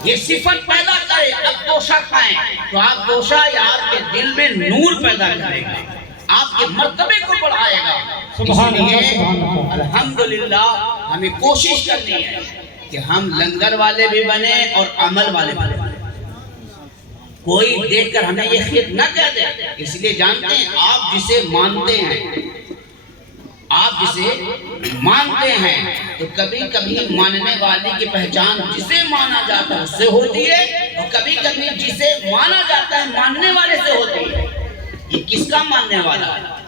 یہ صفت پیدا کرے، اب دوشہ کھائیں تو آپ دوشہ یا آپ کے دل میں نور پیدا کرے گا، آپ کے مرتبے کو بڑھائے گا۔ اس لیے الحمدللہ ہمیں کوشش کرنی ہے کہ ہم لنگر والے بھی بنے اور عمل والے بھی بنے۔ کوئی دیکھ کر ہمیں یہ خیر نہ کہہ دے، اس لیے جانتے ہیں آپ جسے مانتے ہیں، آپ جسے مانتے ہیں تو کبھی کبھی ماننے والے کی پہچان جسے مانا جاتا ہے اس سے ہوتی ہے، اور کبھی کبھی جسے مانا جاتا ہے ماننے والے سے ہوتی ہے۔ یہ کس کا ماننے والا ہے؟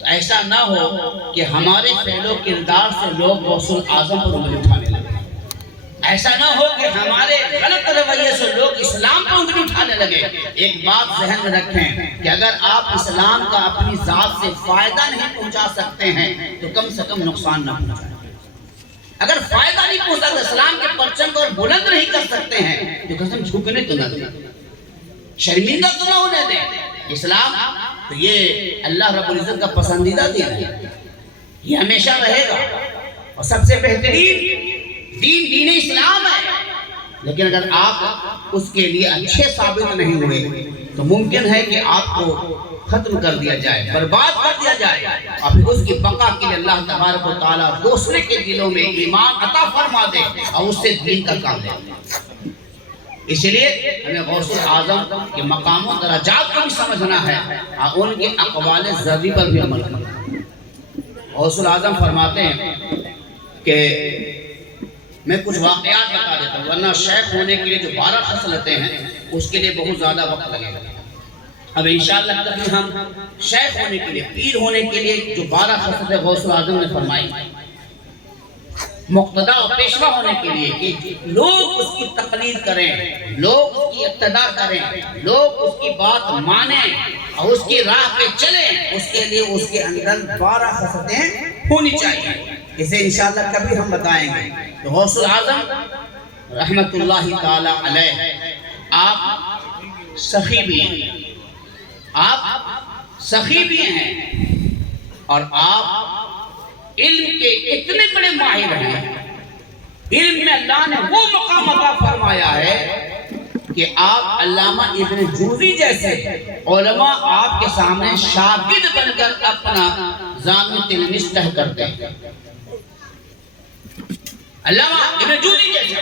تو ایسا نہ ہو کہ ہمارے فعل و کردار سے لوگ غوث الاعظم پر انگلی اٹھانے لگے، ایسا نہ ہو کہ ہمارے غلط رویے سے لوگ اسلام پر انگلی اٹھانے لگے۔ ایک بات ذہن میں رکھیں کہ اگر آپ اسلام کا اپنی ذات سے فائدہ نہیں پہنچا سکتے ہیں تو کم سے کم نقصان نہ پہنچائیں۔ اگر فائدہ نہیں پہنچا تو اسلام کے پرچم کو بلند نہیں کر سکتے ہیں تو قسم جھکنے تو نہ دیں، شرمندہ تو نہ ہونے دیں۔ اسلام تو یہ اللہ رب العزت کا پسندیدہ دین ہے، یہ ہمیشہ رہے گا، اور سب سے بہترین دین اسلام ہے۔ لیکن اگر آپ اس کے لیے اچھے ثابت نہیں ہوئے تو ممکن ہے کہ آپ کو ختم کر دیا جائے، برباد کر دیا جائے، اور پھر اس کی بقا کے لیے اللہ تبارک و تعالیٰ دوسرے کے دلوں میں ایمان عطا فرما دے اور اس سے دین کا کام لے۔ اس لیے ہمیں غوث الاعظم کے مقام و درجات کو بھی سمجھنا ہے اور ان کے اقوال ذری پر بھی عمل کرنا ہے۔ غوث الاعظم فرماتے ہیں کہ میں کچھ واقعات بتا دیتا ہوں، ورنہ شیخ ہونے کے لیے جو 12 خصلتیں ہیں اس کے لیے بہت زیادہ وقت لگے گا۔ اب انشاءاللہ کبھی ہم شیخ ہونے کے لیے، پیر ہونے کے لیے جو 12 خصلتیں غوث الاعظم نے فرمائی، مقتدا اور پیشوا ہونے کے لیے کہ لوگ اس کی تقلید کریں، لوگ اس کی اقتداء کریں، لوگ اس کی بات مانیں اور اس کی راہ پہ چلیں، اس کے لیے اس کے اندر 12 خصلتیں ہونی چاہیے۔ اسے انشاءاللہ کبھی ہم بتائیں گے۔ تو غوث الاعظم رحمت اللہ تعالی علیہ آپ سخی بھی ہیں، آپ سخی بھی ہیں، اور آپ علم کے اتنے بڑے ماہر ہیں، علم میں اللہ نے وہ مقام عطا فرمایا ہے کہ آپ علامہ ابن جوزی جیسے علماء آپ کے سامنے شاگرد بن کر اپنا ضامن تلميذ طے کرتے ہیں۔ علامہ ابن جوزی جیسے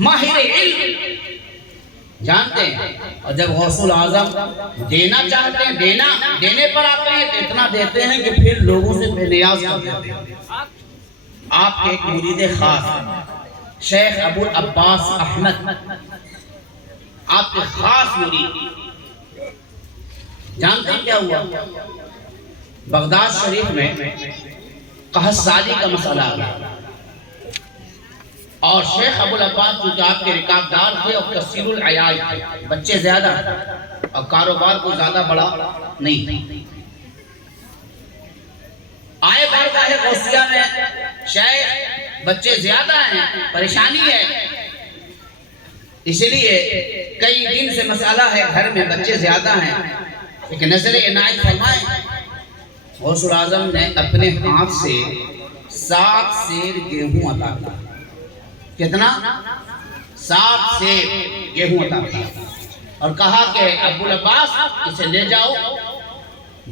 ماہر علم جانتے ہیں، اور جب غوث الاعظم دینا چاہتے ہیں، دینے پر آتے ہیں تو اتنا دیتے ہیں کہ پھر لوگوں سے بے نیاز کر دیتے ہیں۔ آپ کے ایک مرید خاص شیخ ابو العباس احمد، آپ کے خاص مرید، جانتے ہیں کیا ہوا؟ بغداد شریف میں قحط سالی کا مسئلہ آ گیا، اور شیخ ابو العباس جو کہ آپ کے رکابدار تھے اور کثیر العیال تھے، بچے زیادہ اور کاروبار کو زیادہ بڑا نہیں، آئے بار گاہ غوثیہ میں شیخ بچے زیادہ ہیں، پریشانی ہے، اس لیے کئی دن سے مسئلہ ہے، گھر میں بچے زیادہ ہیں، لیکن نظر عنایت فرمائیں غوث الاعظم نے اپنے ہاتھ سے 7 سیر گیہوں عطا کیا۔ کتنا؟ 7 سیر گیہوں عطا کیا، اور کہا کہ ابو العباس اسے لے جاؤ،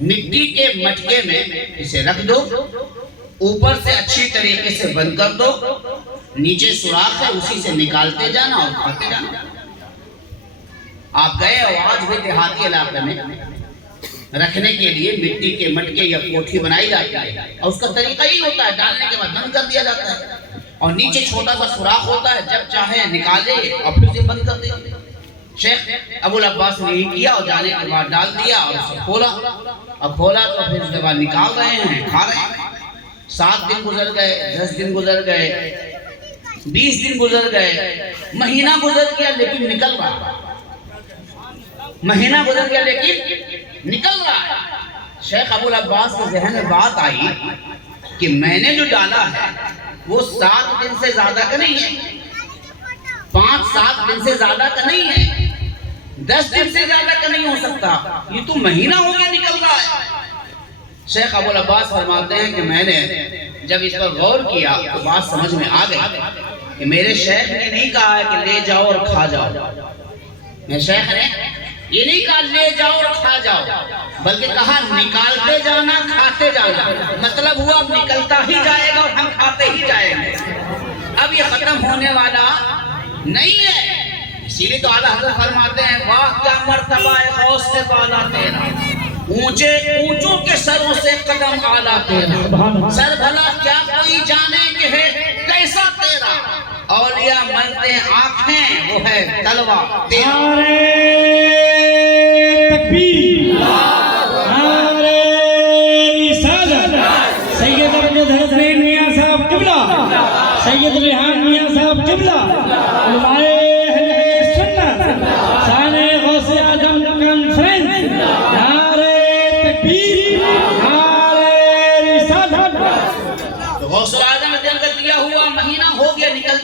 مٹی کے مٹکے میں اسے رکھ دو، اوپر سے اچھی طریقے سے بند کر دو، نیچے سوراخ ہے اسی سے نکالتے جانا اور کھاتے جانا۔ آپ گئے اور آج بھی دیہاتی علاقے میں رکھنے کے لیے مٹی کے مٹکے یا کوٹھی بنائی جاتی ہے، اور اس کا طریقہ ہی ہوتا ہے ڈالنے کے بعد بند کر دیا جاتا ہے، اور نیچے چھوٹا سا سوراخ ہوتا ہے، جب چاہے نکالے اور پھر سے بند کر دے۔ شیخ ابو العباس نے ہی کیا، اور جانے کے بعد ڈال دیا اور اسے کھولا، اور کھولا تو پھر اس کے بعد نکال رہے ہیں، کھا رہے ہیں۔ 7 دن گزر گئے، 10 دن گزر گئے، 20 دن گزر گئے، مہینہ گزر گیا لیکن نکل رہا، مہینہ گزر گیا لیکن نکل رہا ہے۔ شیخ ابو العباس کے ذہن میں بات آئی کہ میں نے جو ڈالا ہے وہ 7 دن سے زیادہ کا نہیں ہے، 5-7 دن سے زیادہ کا نہیں ہے، 10 دن سے زیادہ کا نہیں ہو سکتا، یہ تو مہینہ ہو گیا نکل رہا ہے۔ شیخ ابو العباس فرماتے ہیں کہ میں نے جب اس پر غور کیا تو بات سمجھ میں آ گئی کہ میرے شیخ نے نہیں کہا ہے کہ لے جاؤ اور کھا جاؤ، میرے شیخ نے یہ نہیں کہا لے جاؤ اور کھا جاؤ، بلکہ کہا نکالتے جانا کھاتے جانا، مطلب ہوا اب نکلتا ہی جائے گا اور ہم کھاتے ہی جائیں گے، اب یہ ختم ہونے والا نہیں ہے۔ اسی لیے تو اعلیٰ حضرت فرماتے ہیں واہ کیا مرتبہ ہے غوث سے بالا تیرا، اونچے اونچوں کے سروں سے قدم اعلیٰ تیرا، سر بھلا کیا کوئی جانے کہ ہے کیسا تیرا، اولیاء ملتے آنکھیں وہ ہے تلوہ تیرا۔ تکبیر، نعرے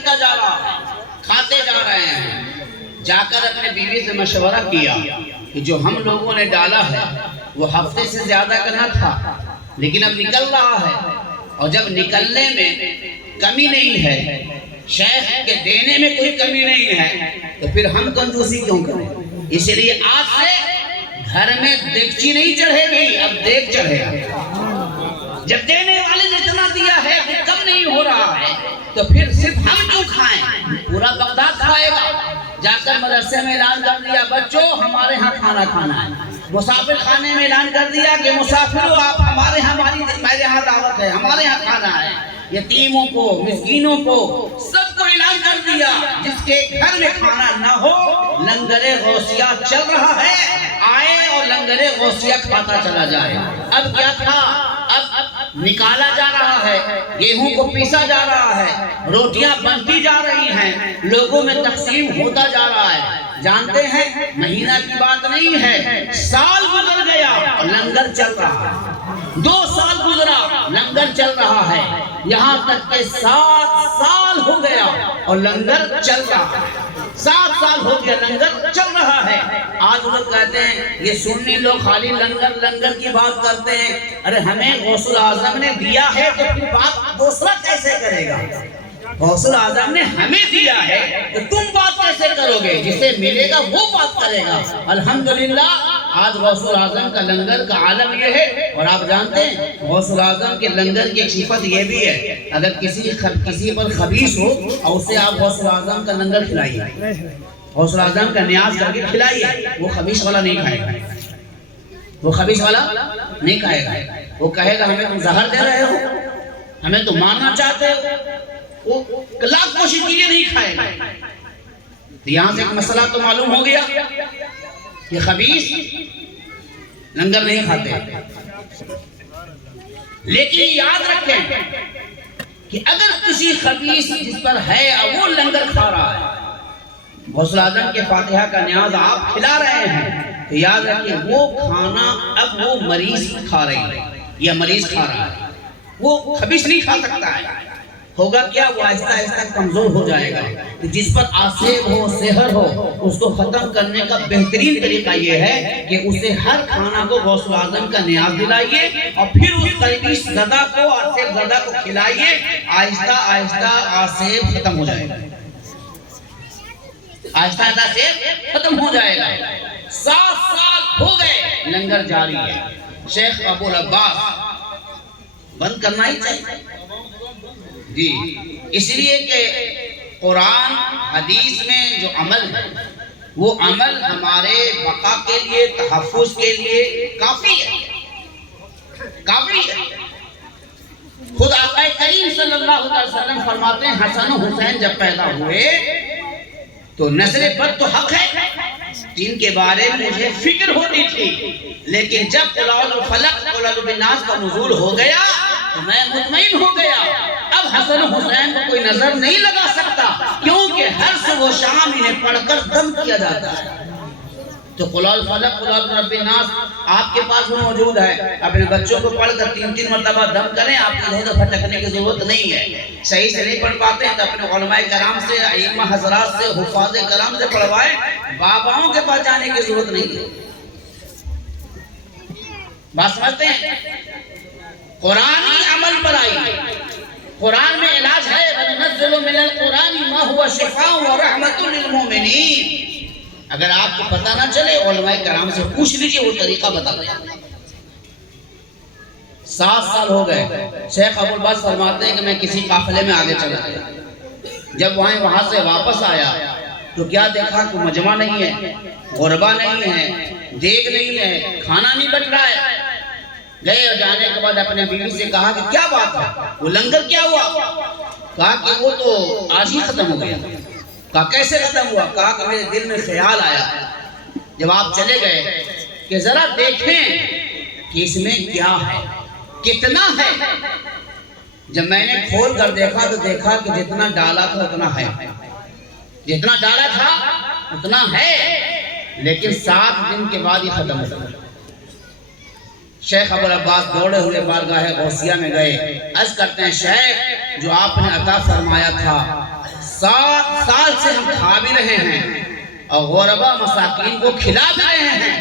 چلتا جا رہا ہے، کھاتے جا رہے ہیں۔ جا کر اپنے بیوی سے مشورہ کیا کہ جو ہم لوگوں نے ڈالا ہے وہ ہفتے سے زیادہ کا نہ تھا، لیکن اب نکل رہا ہے، اور جب نکلنے میں کمی نہیں ہے، شیخ کے دینے میں کوئی کمی نہیں ہے، تو پھر ہم کنجوسی کیوں کریں؟ اس لیے آج سے گھر میں دیگچی نہیں چڑھے گی، اب دیگ چڑھے گا۔ جب دینے والے نے اتنا دیا ہے وہ کم نہیں ہو رہا ہے، تو پھر صرف ہم کیوں کھائیں؟ پورا بغداد کھائے گا۔ جا کر مدرسے میں اعلان کر دیا بچوں ہمارے ہاں کھانا کھانا ہے۔ مسافر خانے میں اعلان کر دیا کہ مسافروں آپ ہمارے ہاں، میرے ہاں دعوت ہے، ہمارے ہاں کھانا ہے۔ یتیموں کو، مسکینوں کو، سب کو اعلان کر دیا جس کے گھر میں کھانا نہ ہو، لنگر غوثیہ چل رہا ہے، آئے اور لنگر غوثیہ کھاتا چلا جائے۔ اب کیا تھا؟ اب نکالا جا رہا ہے، گیہوں کو پیسا جا رہا ہے، روٹیاں بنتی جا رہی ہیں، لوگوں میں تقسیم ہوتا جا رہا ہے۔ جانتے ہیں مہینہ کی بات نہیں ہے، سال گزر گیا اور لنگر چل رہا ہے۔ 2 سال گزرا، لنگر چل رہا ہے، یہاں تک کہ 7 سال ہو گیا اور لنگر چل رہا ہے۔ 7 سال ہو گیا لنگر چل رہا ہے۔ آج لوگ کہتے ہیں یہ سنی لوگ خالی لنگر کی بات کرتے ہیں۔ ارے ہمیں غوث الاعظم نے دیا ہے تو پھر بات دوسرا کیسے کرے گا؟ غوث الاعظم نے ہمیں دیا ہے تو تم بات کیسے کرو گے؟ جسے ملے گا وہ بات کرے گا۔ الحمدللہ آج غوث الاعظم کا لنگر کا عالم یہ ہے۔ اور آپ جانتے ہیں غوث الاعظم کے لنگر کی ایک صفت یہ بھی ہے، اگر کسی پر خبیث ہو اور اسے آپ غوث الاعظم کا لنگر کھلائیے، غوث الاعظم کا نیاز کر کے کھلائیے، وہ خبیث والا نہیں کھائے گا، وہ خبیث والا نہیں کھائے گا۔ وہ کہے گا ہمیں تم زہر دے رہے ہو، ہمیں تم مارنا چاہتے ہو، وہ لاکھ کوشش کیجیے نہیں کھائے گا۔ تو یہاں سے ایک مسئلہ تو معلوم ہو گیا کہ خبیث لنگر نہیں کھاتے، لیکن یاد رکھیں کہ اگر کسی خبیث جس پر ہے وہ لنگر کھا رہا ہے، غوث الاعظم کے فاتحہ کا نیاز آپ کھلا رہے ہیں، تو یاد رکھیں وہ کھانا اب وہ مریض کھا رہی ہے یا مریض کھا رہا ہے، وہ خبیث نہیں کھا سکتا ہے۔ ہوگا کیا؟ وہ آہستہ آہستہ کمزور ہو جائے گا۔ جس پر آسیب ہو، سحر ہو، اس کو ختم کرنے کا بہترین طریقہ یہ ہے کہ اسے ہر کھانا کو غوث الاعظم کا نیاز دلائیے اور پھر اس خبیث زدہ کو، آسیب زدہ کو کھلائیے، آہستہ آہستہ آسیب ختم ہو جائے گا، آہستہ آہستہ آسیب ختم ہو جائے گا۔ 7 سال ہو گئے لنگر جاری ہے۔ شیخ ابو العباس بند کرنا ہی چاہیے جی، اس لیے کہ قرآن حدیث میں جو عمل ہے وہ عمل ہمارے بقا کے لیے، تحفظ کے لیے کافی ہے، کافی ہے۔ خود آقا کریم صلی اللہ علیہ وسلم فرماتے ہیں حسن و حسین جب پیدا ہوئے تو نسل بد تو حق ہے جن کے بارے میں مجھے فکر ہوتی تھی، لیکن جب قل اعوذ بالفلق قل اعوذ بالناس کا نزول ہو گیا تو میں مطمئن ہو گیا۔ اب حسن و حسین کو کوئی نظر نہیں لگا سکتا، کیونکہ ہر صبح و شام انہیں پڑھ کر دم کیا جاتا ہے۔ تو قل اعوذ بالفلق قل اعوذ برب الناس آپ کے پاس میں موجود ہے، اپنے بچوں کو پڑھ کر 3 مرتبہ دم کریں، آپ کو ادھر ادھر بھٹکنے کی ضرورت نہیں ہے۔ صحیح سے نہیں پڑھ پاتے ہیں تو اپنے علماء کرام سے، ائمہ حضرات سے، حفاظ کرام سے پڑھوائیں، باباؤں کے پاس جانے کی ضرورت نہیں ہے۔ بات سمجھتے ہیں؟ قرآنی عمل پر آئی، قرآن میں علاج ہے، وَنُنَزِّلُ مِنَ الْقُرْآنِ مَا هُوَ شِفَاءٌ وَرَحْمَةٌ لِّلْمُؤْمِنِينَ۔ اگر آپ کو پتہ نہ چلے علماء کرام سے پوچھ لیجئے، وہ طریقہ بتا دیں۔ 7 سال ہو گئے۔ شیخ ابو العباس فرماتے ہیں کہ میں کسی قافلے میں آگے چلا گیا، جب وہاں سے واپس آیا تو کیا دیکھا کہ مجمع نہیں ہے، غربا نہیں ہے، دیگ نہیں ہے، کھانا نہیں بچ رہا ہے۔ گئے اور جانے کے بعد اپنے بیوی سے کہا کہ کیا بات ہے، وہ لنگر کیا ہوا؟ کہا کہ وہ تو آج ہی ختم ہو گیا۔ کہا کیسے ختم ہوا؟ کہا کہ میرے دل میں خیال آیا جب آپ چلے گئے کہ ذرا دیکھیں کہ اس میں کیا ہے، کتنا ہے۔ جب میں نے کھول کر دیکھا تو دیکھا کہ جتنا ڈالا تھا اتنا ہے، جتنا ڈالا تھا اتنا ہے، لیکن 7 دن کے بعد ہی ختم ہو گیا۔ شیخ ابو العباس دوڑے ہوئے بارگاہ غوثیہ میں گئے، عرض کرتے ہیں شیخ جو آپ نے عطا فرمایا تھا 7 سال سے ہم کھا بھی رہے ہیں اور غربا مساکین کو کھلا بھی رہے ہیں،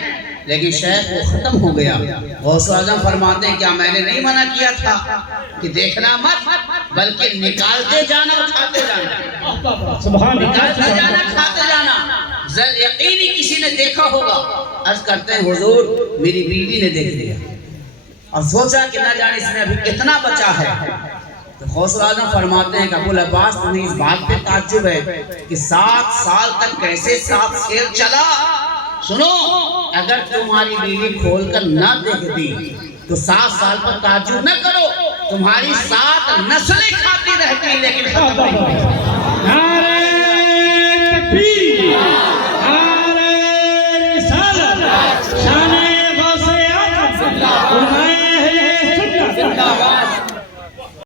لیکن شیخ وہ ختم ہو گیا۔ غوث اعظم فرماتے ہیں کیا میں نے نہیں منع کیا تھا کہ دیکھنا مت، بلکہ نکالتے جانا اور کھاتے جانا، سبحان اللہ نکالتے جانا کھاتے جانا۔ یقینی کسی نے دیکھا ہوگا، عرض کرتے ہیں حضور میری بیوی نے دیکھ لیا اور سوچا کہ نہ جانے اس میں ابھی کتنا بچا ہے۔ تو غوث اعظم فرماتے ہیں کہ ابو العباس تمہیں اس بات پہ تعجب ہے کہ 7 سال تک کیسے 7 سیر چلا؟ سنو، اگر تمہاری بیوی کھول کر نہ دیکھتی تو 7 سال پر تعجب نہ کرو، تمہاری 7 نسلیں کھاتی رہتی لیکن ختم نہیں ہوتی۔ نعرہ تکبیر